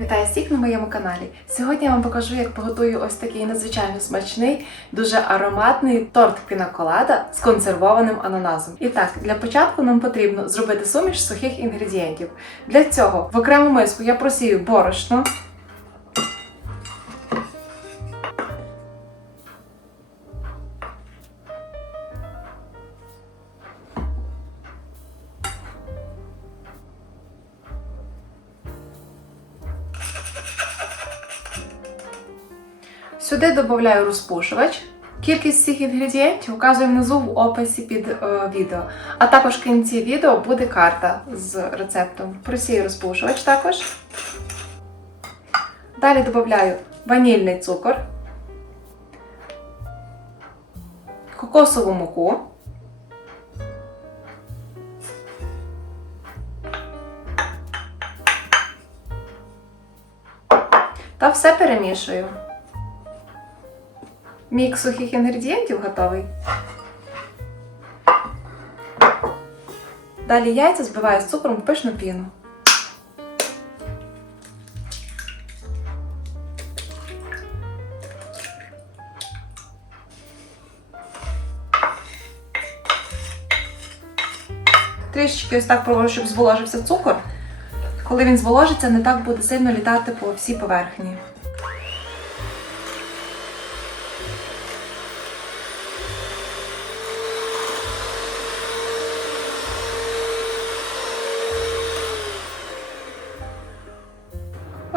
Вітаю всіх на моєму каналі. Сьогодні я вам покажу, як поготую ось такий надзвичайно смачний, дуже ароматний торт пінаколада з консервованим ананасом. І так, для початку нам потрібно зробити суміш сухих інгредієнтів. Для цього в окрему миску я просію борошно. Сюди додаю розпушувач. Кількість всіх інгредієнтів вказую внизу в описі під е, відео. А також в кінці відео буде карта з рецептом. Просію розпушувач також. Далі додаю ванільний цукор, кокосову муку. Та все перемішую. Мікс сухих інгредієнтів готовий. Далі яйця збиваю з цукром в пишну піну. Трішечки ось так провожу, щоб зволожився цукор. Коли він зволожиться, не так буде сильно літати по всій поверхні.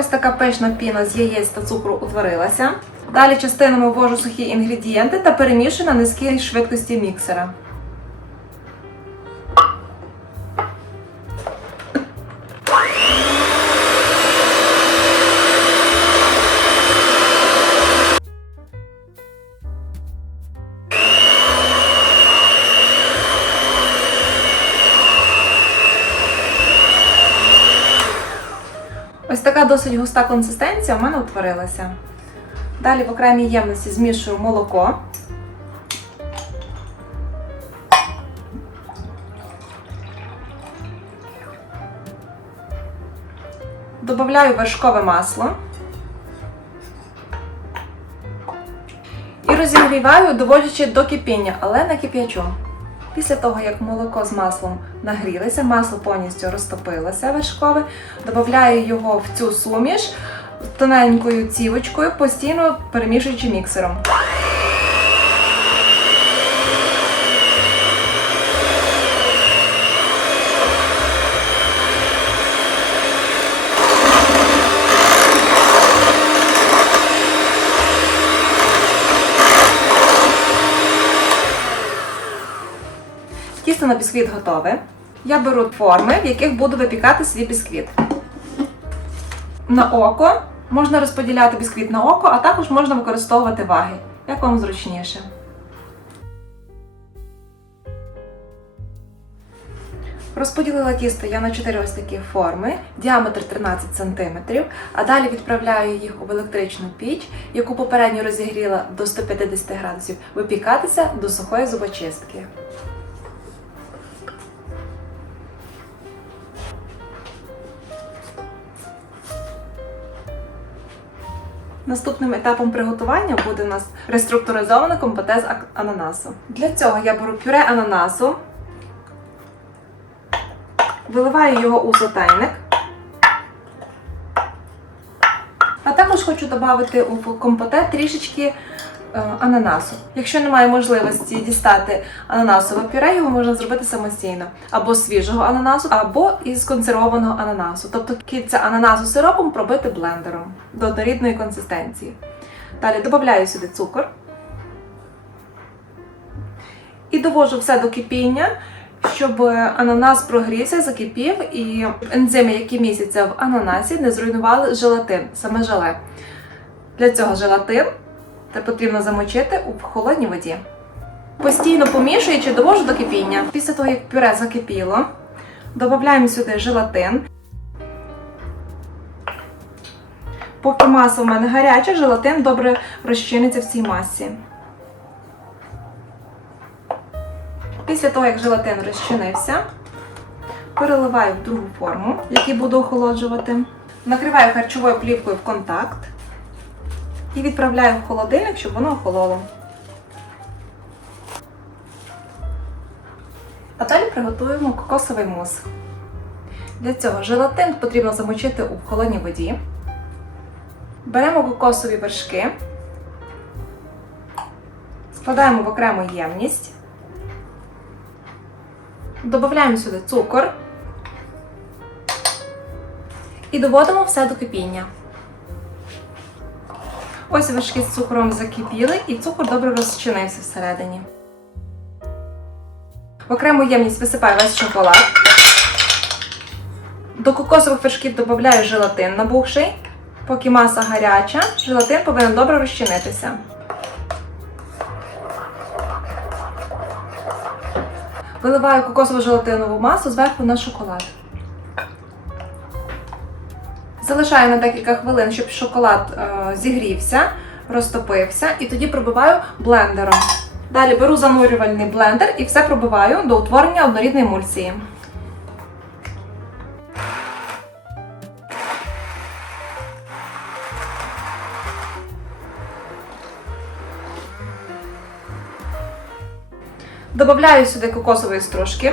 Ось така пишна піна з яєць та цукру утворилася. Далі частинами ввожу сухі інгредієнти та перемішую на низькій швидкості міксера. Така досить густа консистенція в мене утворилася. Далі в окремій ємності змішую молоко. Добавляю вершкове масло. І розігріваю, доводячи до кипіння, але не кип'ячу. Після того, як молоко з маслом нагрілося, масло повністю розтопилося вершкове, додаю його в цю суміш тоненькою цівочкою, постійно перемішуючи міксером. Тісто на бісквіт готове. Я беру форми, в яких буду випікати свій бісквіт. На око можна розподіляти бісквіт на око, а також можна використовувати ваги, як вам зручніше. Розподілила тісто я на 4 ось такі форми, діаметр 13 см, а далі відправляю їх у електричну піч, яку попередньо розігріла до 150 градусів, випікатися до сухої зубочистки. Наступним етапом приготування буде у нас реструктуризована компоте з ананасу. Для цього я беру пюре ананасу, виливаю його у сотейник. А також хочу додати у компоте трішечки ананасу. Якщо немає можливості дістати ананасове пюре, його можна зробити самостійно. Або свіжого ананасу, або із консервованого ананасу. Тобто кільця ананасу сиропом пробити блендером до однорідної консистенції. Далі додаю сюди цукор. І довожу все до кипіння, щоб ананас прогрівся, закипів, і ензими, які містяться в ананасі, не зруйнували желатин, саме желе. Для цього желатин це потрібно замочити у холодній воді. Постійно помішуючи, довожу до кипіння. Після того, як пюре закипіло, додаємо сюди желатин. Поки маса в мене гаряча, желатин добре розчиниться в цій масі. Після того, як желатин розчинився, переливаю в другу форму, яку буду охолоджувати. Накриваю харчовою плівкою в контакт і відправляю в холодильник, щоб воно охололо. А далі приготуємо кокосовий мус. Для цього желатин потрібно замочити у холодній воді. Беремо кокосові вершки, складаємо в окрему ємність, додаємо сюди цукор і доводимо все до кипіння. Ось вершки з цукром закипіли і цукор добре розчинився всередині. В окрему ємність висипаю весь шоколад. До кокосових вершків додаю желатин набухший. Поки маса гаряча, желатин повинен добре розчинитися. Виливаю кокосову желатинову масу зверху на шоколад. Залишаю на декілька хвилин, щоб шоколад е, зігрівся, розтопився, і тоді пробиваю блендером. Далі беру занурювальний блендер і все пробиваю до утворення однорідної емульсії. Добавляю сюди кокосової стружки.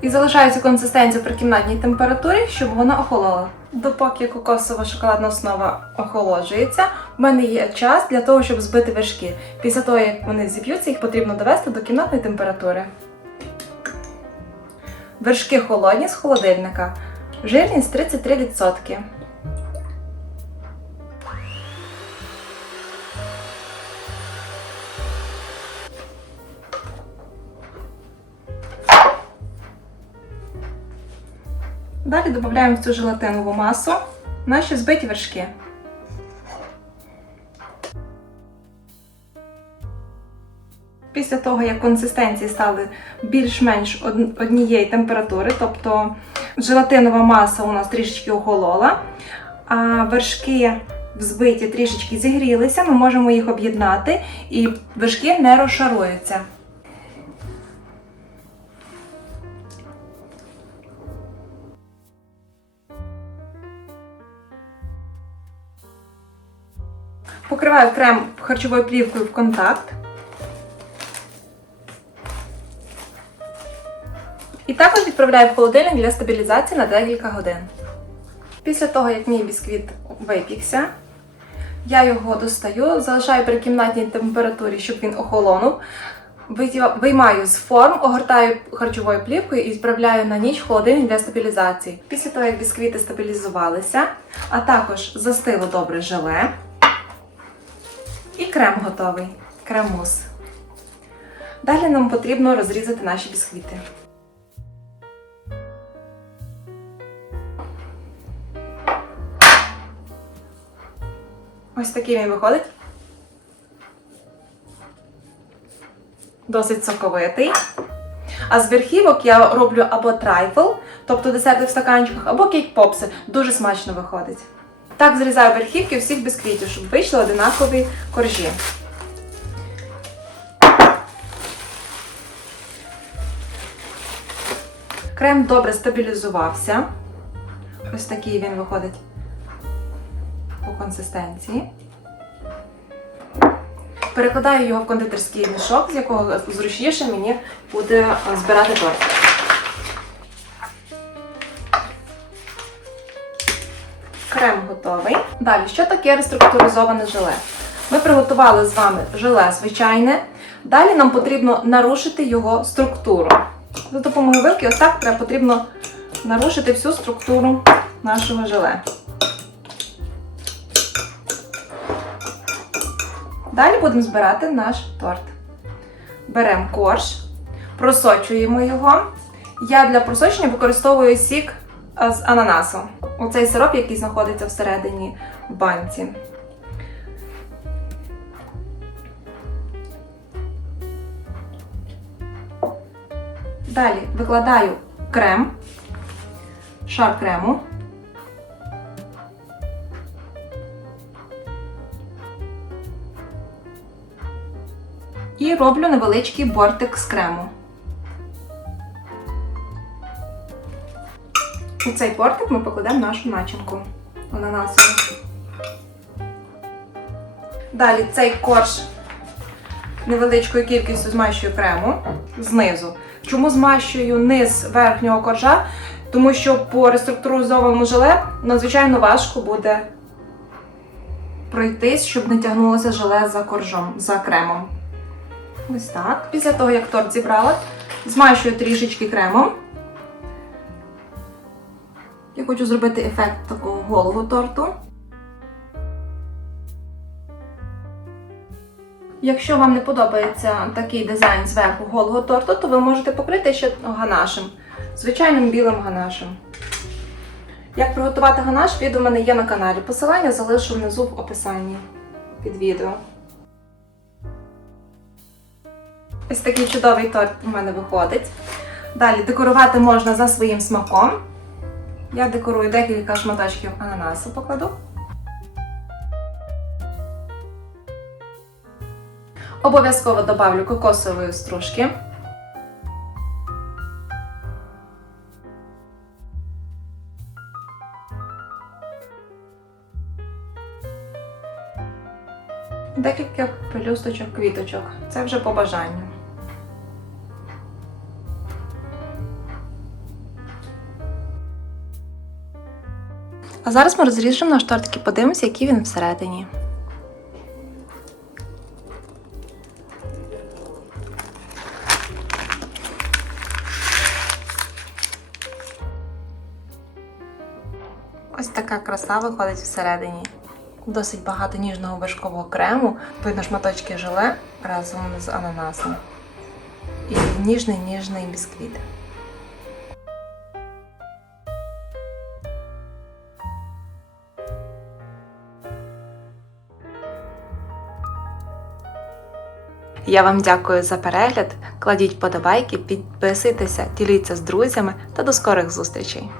І залишаю цю консистенцію при кімнатній температурі, щоб вона охолола. Допоки кокосова шоколадна основа охолоджується, в мене є час для того, щоб збити вершки. Після того, як вони зіб'ються, їх потрібно довести до кімнатної температури. Вершки холодні з холодильника. Жирність 33%. Далі додаємо в цю желатинову масу наші збиті вершки. Після того, як консистенції стали більш-менш однієї температури, тобто желатинова маса у нас трішечки охолола, а вершки взбиті трішечки зігрілися, ми можемо їх об'єднати і вершки не розшаруються. Покриваю крем харчовою плівкою в контакт. І також відправляю в холодильник для стабілізації на декілька годин. Після того, як мій бісквіт випікся, я його достаю, залишаю при кімнатній температурі, щоб він охолонув. Виймаю з форм, огортаю харчовою плівкою і відправляю на ніч в холодильник для стабілізації. Після того, як бісквіти стабілізувалися, а також застило добре желе, і крем готовий. Крем-мус. Далі нам потрібно розрізати наші бісквіти. Ось такий він виходить. Досить соковитий. А з верхівок я роблю або трайфл, тобто десерти в стаканчиках, або кейк-попси. Дуже смачно виходить. Так зрізаю верхівки всіх бісквітів, щоб вийшли одинакові коржі. Крем добре стабілізувався. Ось такий він виходить по консистенції. Перекладаю його в кондитерський мішок, з якого зручніше мені буде е, збирати торт. Далі, що таке реструктуризоване желе? Ми приготували з вами желе звичайне. Далі нам потрібно нарушити його структуру. За допомогою вилки ось так потрібно нарушити всю структуру нашого желе. Далі будемо збирати наш торт. Беремо корж, просочуємо його. Я для просочення використовую сік з ананасу. Оцей сироп, який знаходиться всередині банці. Далі викладаю крем, шар крему. І роблю невеличкий бортик з крему. У цей бортик ми покладемо нашу начинку ананасову. Далі цей корж невеличкою кількістю змащую крему знизу. Чому змащую низ верхнього коржа? Тому що по реструктуризованому желе надзвичайно важко буде пройтись, щоб не тягнулося желе за коржом, за кремом. Ось так. Після того, як торт зібрала, змащую трішечки кремом. Я хочу зробити ефект такого голого торту. Якщо вам не подобається такий дизайн зверху голого торту, то ви можете покрити ще ганашем, звичайним білим ганашем. Як приготувати ганаш, відео у мене є на каналі. Посилання залишу внизу в описанні під відео. Ось такий чудовий торт у мене виходить. Далі декорувати можна за своїм смаком. Я декорую декілька шматочків ананасу покладу. Обов'язково добавлю кокосової стружки. Декілька пелюсточок квіточок. Це вже по бажанню. А зараз ми розріжемо наш тортик і подивимося, який він всередині. Краса виходить всередині. Досить багато ніжного вершкового крему, видно шматочки желе разом з ананасом. І ніжний ніжний бісквіт. Я вам дякую за перегляд. Кладіть подобайки, підписуйтеся, діліться з друзями та до скорих зустрічей!